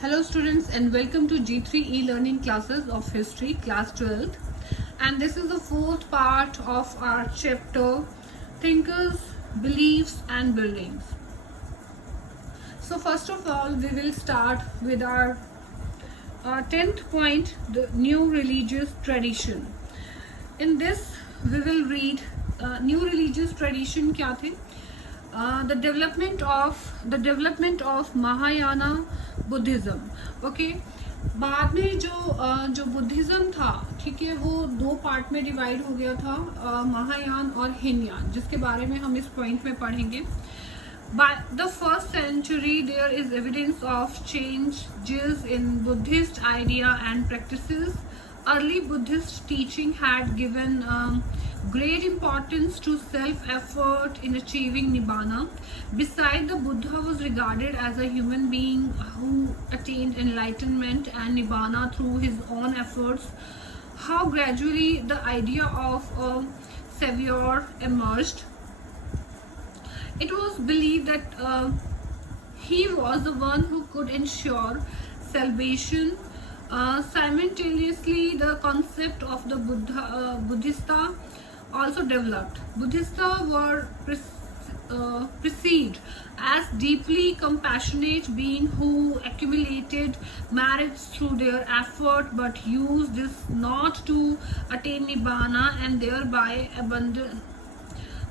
Hello students and welcome to G3 e-learning classes of history class 12th, and this is the fourth part of our chapter thinkers, beliefs and buildings. So first of all we will start with our 10th point, the new religious tradition. In this we will read new religious tradition क्या थे, the development of Mahayana Buddhism. Okay बाद में जो Buddhism था, ठीक है, वो दो पार्ट में डिवाइड हो गया था, महायान और हीनयान, जिसके बारे में हम इस पॉइंट में पढ़ेंगे. By the first century there is evidence of changes in Buddhist idea and practices. Early Buddhist teaching had given great importance to self-effort in achieving Nibbana. Besides, the Buddha was regarded as a human being who attained enlightenment and Nibbana through his own efforts. How gradually the idea of a savior emerged. It was believed that he was the one who could ensure salvation. Simultaneously, the concept of the Buddhista also developed. Buddhists were perceived as deeply compassionate beings who accumulated merits through their effort but used this not to attain Nibbana and thereby abandon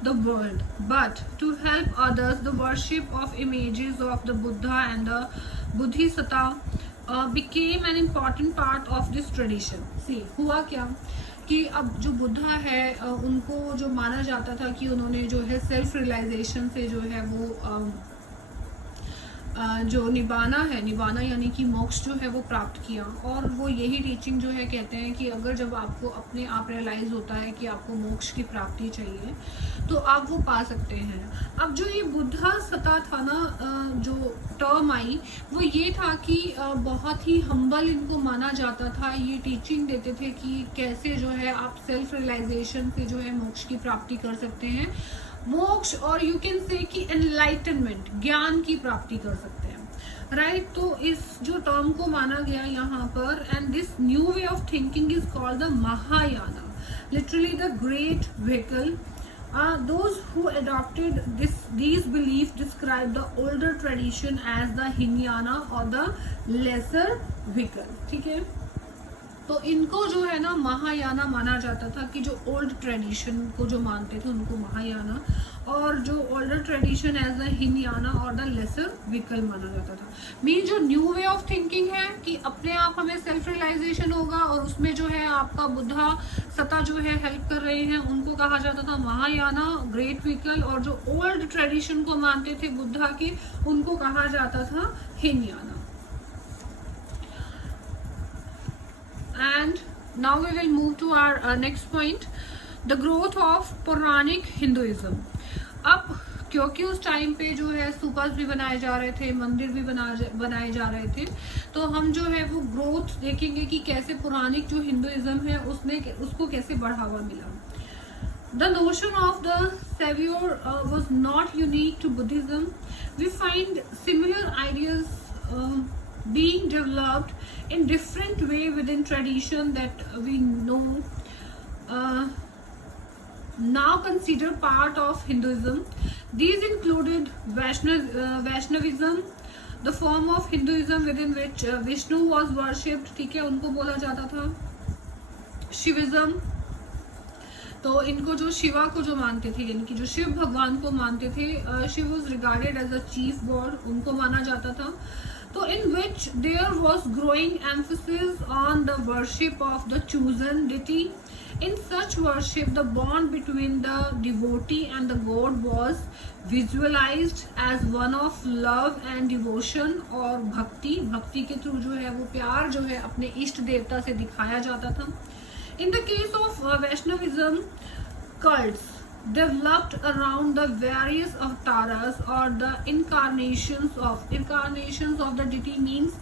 the world, but to help others. The worship of images of the Buddha and the Bodhisattva became an important part of this tradition. See, हुआ क्या कि अब जो बुद्धा है उनको जो माना जाता था कि उन्होंने जो है सेल्फ रियलाइजेशन से जो है वो जो निबाना है, निबाना यानी कि मोक्ष जो है वो प्राप्त किया. और वो यही टीचिंग जो है कहते हैं कि अगर जब आपको अपने आप रियलाइज़ होता है कि आपको मोक्ष की प्राप्ति चाहिए तो आप वो पा सकते हैं. अब जो ये बुद्धा सता था ना, जो टर्म आई वो ये था कि बहुत ही हम्बल इनको माना जाता था. ये टीचिंग देते थे कि कैसे जो है आप सेल्फ रियलाइजेशन से जो है मोक्ष की प्राप्ति कर सकते हैं, मोक्ष और यू कैन से कि एनलाइटनमेंट, ज्ञान की प्राप्ति कर सकते हैं, राइट. तो इस जो टर्म को माना गया यहाँ पर, and this new way of thinking is called the Mahayana, literally the great vehicle. Those who adopted these beliefs describe the older tradition as the Hinayana or the lesser vehicle. ठीक है, तो इनको जो है ना महायाना माना जाता था कि जो ओल्ड ट्रेडिशन को जो मानते थे उनको महायाना, और जो ओल्डर ट्रेडिशन एज द हिनयाना और द लेसर व्हीकल माना जाता था. मीन जो न्यू वे ऑफ थिंकिंग है कि अपने आप हमें सेल्फ रियलाइजेशन होगा और उसमें जो है आपका बुद्धा सत्ता जो है हेल्प कर रहे हैं, उनको कहा जाता था महायाना, ग्रेट व्हीकल. और जो ओल्ड ट्रेडिशन को मानते थे बुद्धा के, उनको कहा जाता था हिनयाना. And now we will move to our next point, the growth of Puranic Hinduism. अब क्योंकि उस टाइम पे जो है स्तूपास भी बनाए जा रहे थे, मंदिर भी बनाए जा रहे थे, तो हम जो है वो ग्रोथ देखेंगे कि कैसे पुरानिक जो हिंदुइज्म है उसमें उसको कैसे बढ़ावा मिला. The notion of the savior was not unique to Buddhism. We find similar ideas being developed in different way within tradition that we know now consider part of Hinduism. These included Vaishnavism, the form of Hinduism within which Vishnu was worshipped, ठीक है, उनको बोला जाता था. शिविज्म, तो इनको जो शिवा को जो मानते थे, यानी कि जो शिव भगवान को मानते थे, Shiva was regarded as a chief god, उनको माना जाता था. So in which there was growing emphasis on the worship of the chosen deity. In such worship, the bond between the devotee and the god was visualized as one of love and devotion और भक्ति. भक्ति के through जो है वो प्यार जो है अपने इष्ट देवता से दिखाया जाता था. In the case of Vaishnavism, cults developed around the various avatars or the incarnations of the deity. means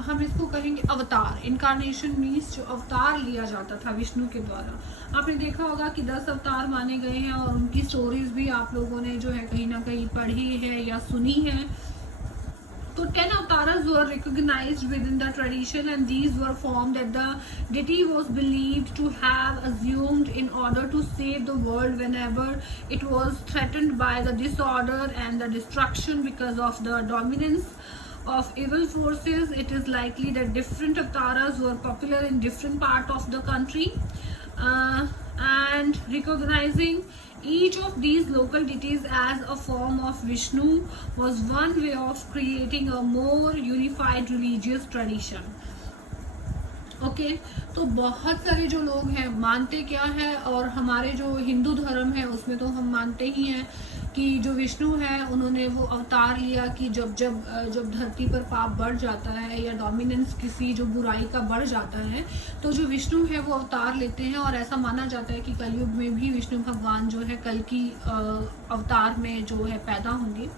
हम इसको कहेंगे अवतार. इनकारनेशन मीन्स जो अवतार लिया जाता था विष्णु के द्वारा. आपने देखा होगा कि 10 अवतार माने गए हैं और उनकी स्टोरीज भी आप लोगों ने जो है कहीं ना कहीं पढ़ी है या सुनी है. तो 10 अवतार Avtaras were recognized within the tradition, and these were formed that the deity was believed to have assumed in order to save the world whenever it was threatened by the disorder and the destruction because of the dominance of evil forces. It is likely that different avatars were popular in different part of the country, and recognizing each of these local deities as a form of Vishnu was one way of creating a more unified religious tradition. Okay तो बहुत सारे जो लोग हैं मानते क्या है, और हमारे जो हिंदू धर्म है उसमें तो हम मानते ही हैं कि जो विष्णु है उन्होंने वो अवतार लिया कि जब धरती पर पाप बढ़ जाता है या डोमिनेंस किसी जो बुराई का बढ़ जाता है तो जो विष्णु है वो अवतार लेते हैं, और ऐसा माना जाता है कि कलयुग में भी विष्णु भगवान जो है कल की अवतार में जो है पैदा होंगे।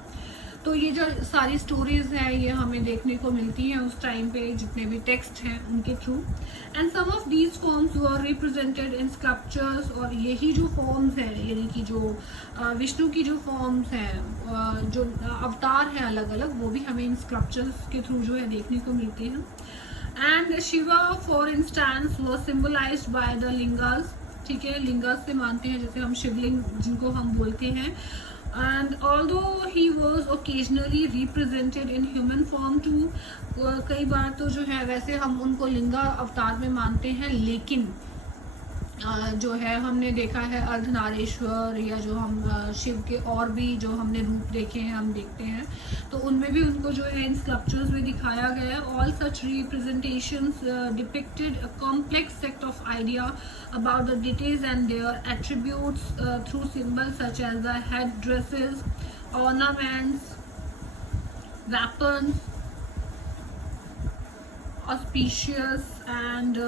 तो ये जो सारी स्टोरीज हैं ये हमें देखने को मिलती हैं उस टाइम पे जितने भी टेक्स्ट हैं उनके थ्रू, and some of these forms were represented in sculptures. और यही जो फॉर्म्स हैं यानी कि जो विष्णु की जो फॉर्म्स हैं जो अवतार हैं अलग अलग, वो भी हमें इन स्कल्पचर्स के थ्रू जो है देखने को मिलते हैं। And Shiva for instance was symbolised by the lingas, ठीक है, लिंगास से मानते हैं जैसे हम शिवलिंग जिनको हम बोलते हैं। And although he was occasionally represented in human form too, कई बार तो जो है वैसे हम उनको लिंगा अवतार में मानते हैं, लेकिन जो है हमने देखा है अर्धनारेश्वर या जो हम शिव के और भी जो हमने रूप देखे हैं हम देखते हैं तो उनमें भी उनको जो है इन स्कल्पचर्स में दिखाया गया है। All such representations depicted a complex set of idea about the deities and their attributes through symbols such as the head dresses, ornaments, weapons, auspicious and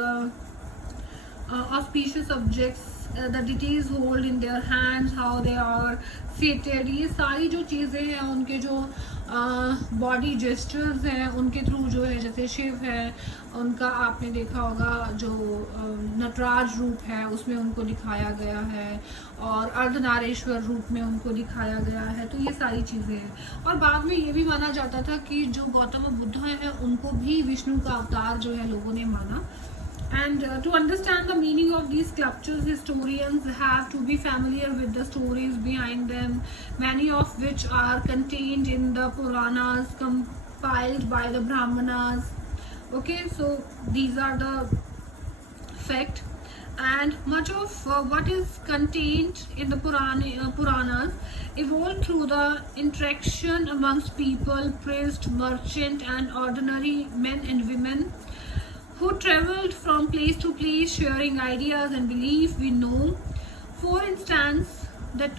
auspicious objects the deities hold in their hands, how they are seated, ये सारी जो चीज़ें हैं उनके जो body gestures हैं उनके through जो है, जैसे शिव है उनका आपने देखा होगा जो नटराज रूप है उसमें उनको दिखाया गया है, और अर्धनारेश्वर रूप में उनको दिखाया गया है। तो ये सारी चीज़ें हैं, और बाद में ये भी माना जाता था कि जो गौतम बुद्ध हैं उनको भी विष्णु का अवतार जो है लोगों ने माना। And to understand the meaning of these sculptures, historians have to be familiar with the stories behind them, many of which are contained in the Puranas compiled by the Brahmanas. Okay, so these are the fact, and much of what is contained in the Puranas evolved through the interaction amongst people, priest, merchant, and ordinary men and women who traveled from place to place sharing ideas and belief. We know, for instance, that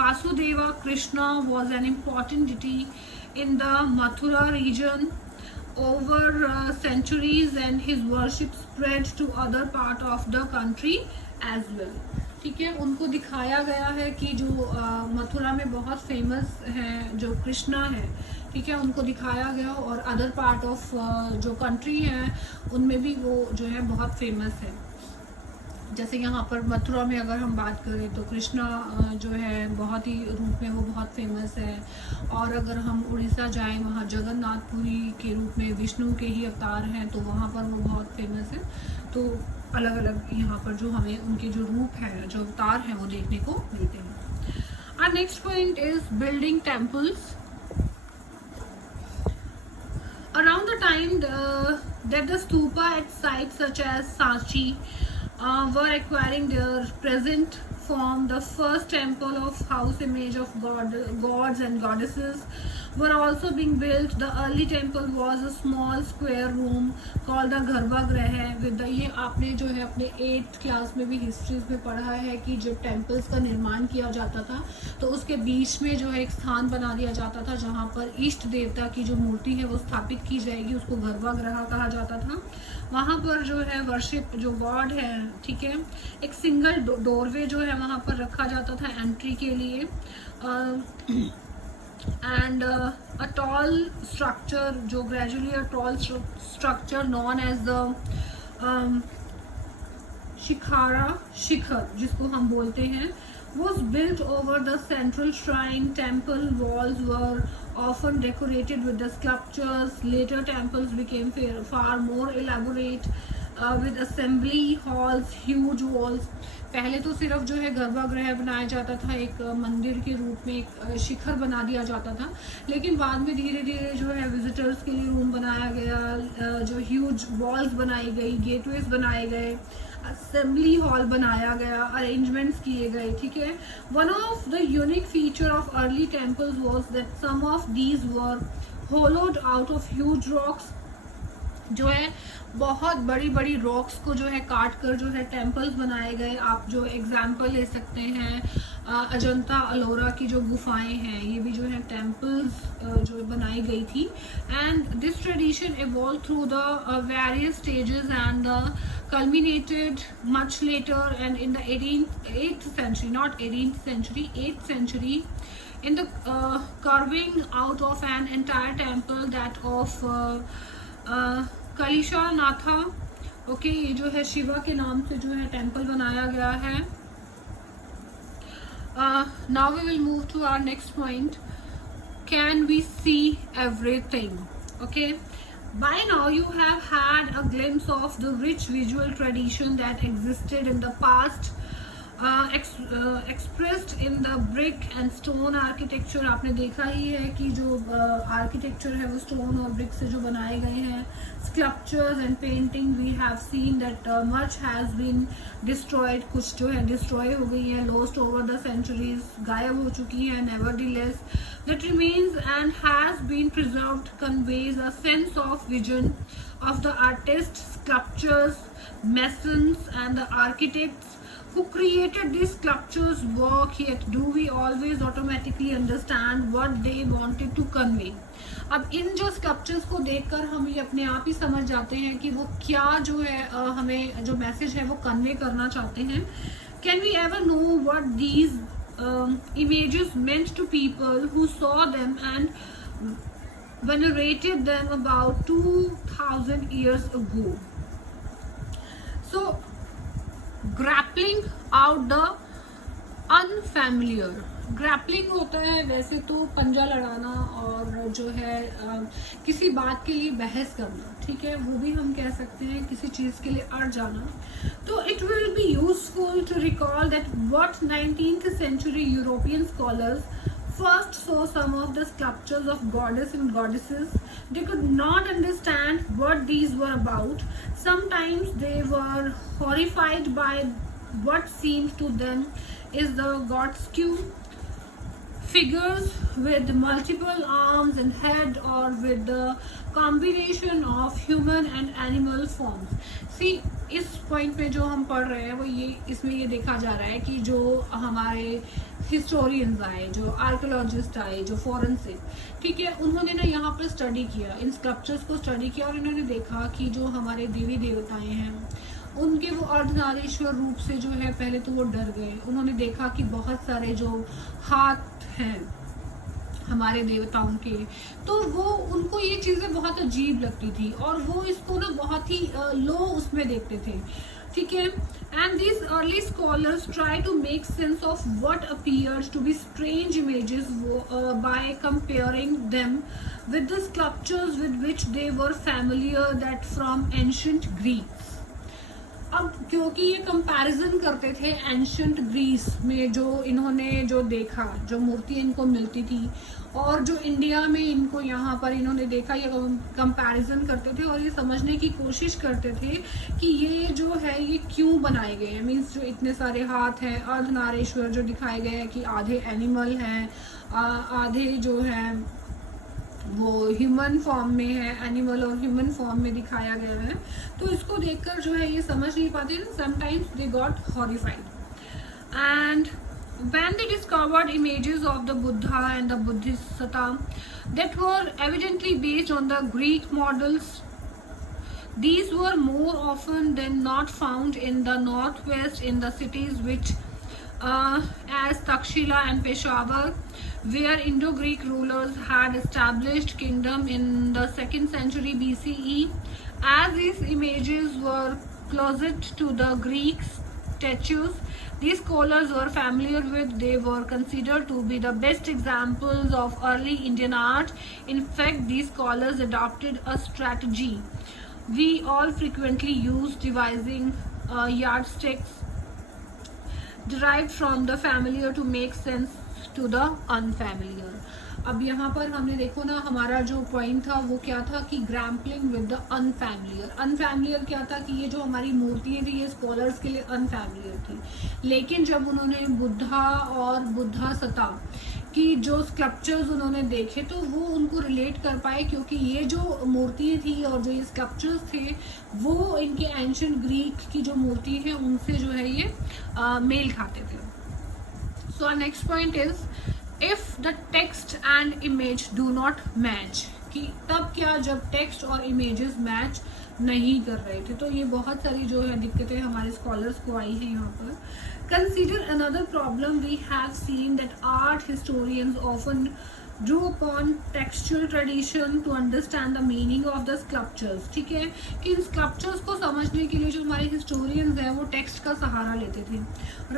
Vasudeva Krishna was an important deity in the Mathura region over centuries, and his worship spread to other part of the country as well. ठीक है, उनको दिखाया गया है कि जो मथुरा में बहुत फेमस हैं जो कृष्णा है, ठीक है, उनको दिखाया गया, और अदर पार्ट ऑफ जो कंट्री है उनमें भी वो जो है बहुत फेमस है। जैसे यहाँ पर मथुरा में अगर हम बात करें तो कृष्णा जो है बहुत ही रूप में वो बहुत फेमस है, और अगर हम उड़ीसा जाएं वहाँ जगन्नाथपुरी के रूप में विष्णु के ही अवतार हैं तो वहाँ पर वो बहुत फेमस है। तो अलग अलग यहाँ पर जो हमें उनके जो रूप है जो अवतार हैं वो देखने को मिलते हैं। Our next point is building temples. Around the time that the stupa at sites such as Sanchi were acquiring their present form, the first temple of house image of gods and goddesses were also being built. The early temple was a small square room called the गर्भगृह with the, ये आपने जो है अपने 8th class में भी histories में पढ़ा है कि जब टेम्पल्स का निर्माण किया जाता था तो उसके बीच में जो है एक स्थान बना दिया जाता था जहाँ पर इष्ट देवता की जो मूर्ति है वो स्थापित की जाएगी, उसको गर्भगृह कहा जाता था। वहाँ पर जो है वर्शिप जो गॉड है, ठीक है, एक सिंगल डोरवे जो है वहाँ पर रखा जाता था एंट्री के लिए, and a tall structure जो gradually a tall structure known as the शिखर जिसको हम बोलते हैं was built over the central shrine. Temple walls were often decorated with the sculptures. Later temples became far more elaborate, with assembly halls, huge walls. पहले तो सिर्फ जो है गर्भगृह बनाया जाता था, एक मंदिर के रूप में एक शिखर बना दिया जाता था, लेकिन बाद में धीरे धीरे जो है विजिटर्स के लिए रूम बनाया गया, जो ह्यूज वॉल्स बनाई गई, गेटवेज बनाए गए, असेंबली हॉल बनाया गया, अरेंजमेंट्स किए गए, ठीक है। One of the unique feature of early temples was that some of these were hollowed out of huge rocks. जो है बहुत बड़ी बड़ी रॉक्स को जो है काट कर जो है टेम्पल्स बनाए गए। आप जो एग्जाम्पल ले सकते हैं अजंता अलोरा की जो गुफाएं हैं, ये भी जो है टेम्पल्स जो बनाई गई थी। And this tradition evolved through the various stages and culminated much later and in the 8th century, not 18th century, 8th century, in the carving out of an entire temple, that of कलिशा नाथा। Okay, ये जो है शिवा के नाम से जो है temple बनाया गया है। Now we will move to our next point, can we see everything. Okay, by now you have had a glimpse of the rich visual tradition that existed in the past, expressed in the brick and stone architecture। आपने देखा ही है कि जो architecture है वो stone और brick से जो बनाए गए हैं। Sculptures and painting, we have seen that much has been destroyed, कुछ जो है डिस्ट्रॉय हो गई है, लॉस्ट ओवर द सेंचुरीज, गायब हो चुकी है। नेवरदीलेस that remains and has been preserved conveys a sense of vision of the artists, sculptors, masons and the architects who created these sculptures work. Yet do we always automatically understand what they wanted to convey? अब इन जो sculptures को देखकर हम ये अपने आप ही समझ जाते हैं कि वो क्या जो है हमें जो मैसेज है वो कन्वे करना चाहते हैं। Can we ever know what these images meant to people who saw them and venerated them about 2000 years ago? So grappling out the unfamiliar, grappling होता है वैसे तो पंजा लड़ाना और जो है किसी बात के लिए बहस करना, ठीक है, वो भी हम कह सकते हैं किसी चीज़ के लिए अड़ जाना। तो it will be useful to recall that what 19th century European scholars first saw some of the sculptures of goddess and goddesses. They could not understand what these were about. Sometimes they were horrified by what seemed to them is the grotesque figures with multiple arms and head, or with the combination of human and animal forms. See, इस point पे जो हम पढ़ रहे हैं वो ये इसमें ये देखा जा रहा है कि जो हमारे हिस्टोरियंस आए, जो आर्कियोलॉजिस्ट आए, जो फॉरेंसिक, ठीक है, उन्होंने ना यहाँ पर स्टडी किया, इन स्कल्पचर्स को स्टडी किया और इन्होंने देखा कि जो हमारे देवी देवताएं हैं उनके वो अर्धनारीश्वर रूप से जो है पहले तो वो डर गए। उन्होंने देखा कि बहुत सारे जो हाथ हैं हमारे देवताओं के, तो वो उनको ये चीज़ें बहुत अजीब लगती थी और वो इसको ना बहुत ही लो उसमें देखते थे, ठीक है। And these early scholars try to make sense of what appears to be strange images by comparing them with the sculptures with which they were familiar, that from ancient Greece। अब क्योंकि ये कंपैरिजन करते थे ancient Greece में जो इन्होंने जो देखा, जो मूर्ति इनको मिलती थी और जो इंडिया में इनको यहाँ पर इन्होंने देखा, ये कंपैरिजन करते थे और ये समझने की कोशिश करते थे कि ये जो है ये क्यों बनाए गए हैं। मीन्स जो इतने सारे हाथ हैं, अर्धनारीश्वर जो दिखाए गए हैं कि आधे एनिमल हैं, आधे जो हैं वो ह्यूमन फॉर्म में है, एनिमल और ह्यूमन फॉर्म में दिखाया गया है। तो इसको देखकर जो है ये समझ नहीं पाते, sometimes they got horrified. And when they discovered images of the Buddha and the Bodhisattva that were evidently based on the Greek models, these were more often than not found in the northwest in the cities which as Takshila and Peshawar, where Indo-Greek rulers had established kingdom in the 2nd century BCE. As these images were closet to the Greeks, statues these scholars were familiar with. They were considered to be the best examples of early Indian art. In fact, these scholars adopted a strategy we all frequently use, devising yardsticks derived from the familiar to make sense to the unfamiliar. अब यहाँ पर हमने देखो ना, हमारा जो point था वो क्या था कि ग्रैम्पलिंग विद द अनफैमिलियर. अनफैमिलियर क्या था कि ये जो हमारी मूर्तियाँ थी ये स्कॉलर्स के लिए अनफैमिलियर थी, लेकिन जब उन्होंने बुद्धा और बुद्धा सता कि जो स्कल्पचर्स उन्होंने देखे तो वो उनको रिलेट कर पाए, क्योंकि ये जो मूर्तियाँ थी और जो ये स्कल्पचर्स थे वो इनके एंशिएंट ग्रीक की जो मूर्ति है उनसे जो है ये मेल खाते थे. So next point is if the text and image do not match, कि तब क्या जब टेक्स्ट और इमेजेस मैच नहीं कर रहे थे. तो ये बहुत सारी जो है दिक्कतें हमारे स्कॉलर्स को आई हैं यहाँ पर. Consider another problem we have seen, that art historians often drew upon textual tradition to understand the meaning of the sculptures. ठीक है कि इन sculptures को समझने के लिए जो हमारे historians हैं वो text का सहारा लेते थे,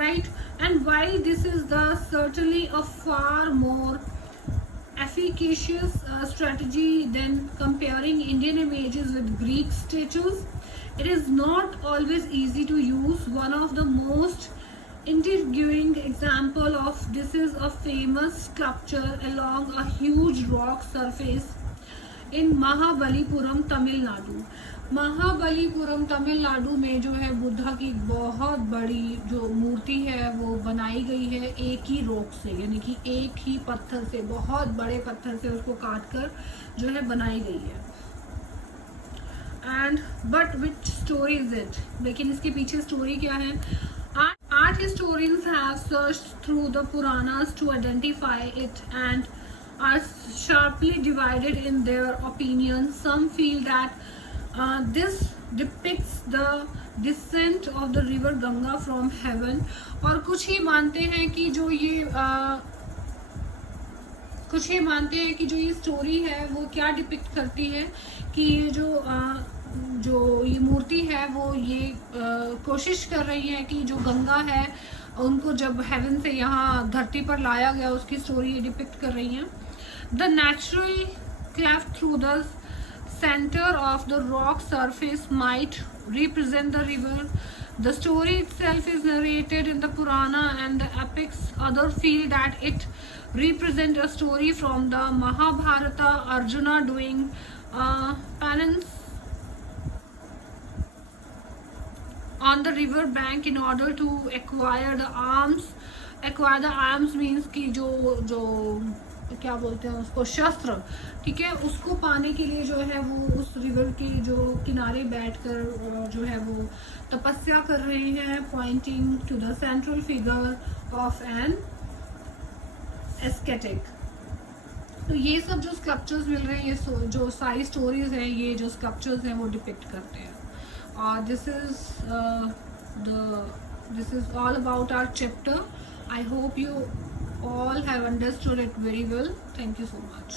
right? And while this is the certainly a far more efficacious strategy than comparing Indian images with Greek statues, it is not always easy to use. One of the most intriguing example of this is a famous sculpture along a huge rock surface in Mahabalipuram, Tamil Nadu. Mahabalipuram Tamil Nadu में जो है बुद्धा की बहुत बड़ी जो मूर्ति है वो बनाई गई है एक ही रॉक से, यानी कि एक ही पत्थर से, बहुत बड़े पत्थर से उसको काट कर जो है बनाई गई है. And but which story is it, लेकिन इसके पीछे स्टोरी क्या है? Art historians have searched through the Puranas to identify it and are sharply divided in their opinions. Some feel that this depicts the descent of the river Ganga from heaven, और कुछ ही मानते हैं कि जो ये story है वो क्या डिपिक्ट करती है कि ये जो ये मूर्ति है वो ये कोशिश कर रही है कि जो गंगा है उनको जब हेवन से यहाँ धरती पर लाया गया, उसकी स्टोरी ये डिपिक्ट कर रही है. The natural cleft through the center of the rock surface might represent the river. The story itself is narrated in the Purana and the epics. Others feel that it represents a story from the Mahabharata, Arjuna doing penance on the river bank in order to acquire the alms. Acquire the alms means कि जो क्या बोलते हैं उसको, शस्त्र, ठीक है, उसको पाने के लिए जो है वो उस रिवर के जो किनारे बैठकर जो है वो तपस्या कर रहे हैं, pointing to the central figure of an ascetic. तो ये सब जो स्कल्पचर्स मिल रहे हैं, ये जो सारी स्टोरीज हैं, ये जो स्कल्पचर्स हैं वो डिपिक्ट करते हैं. और this is all about our chapter. I hope you all have understood it very well. Thank you so much.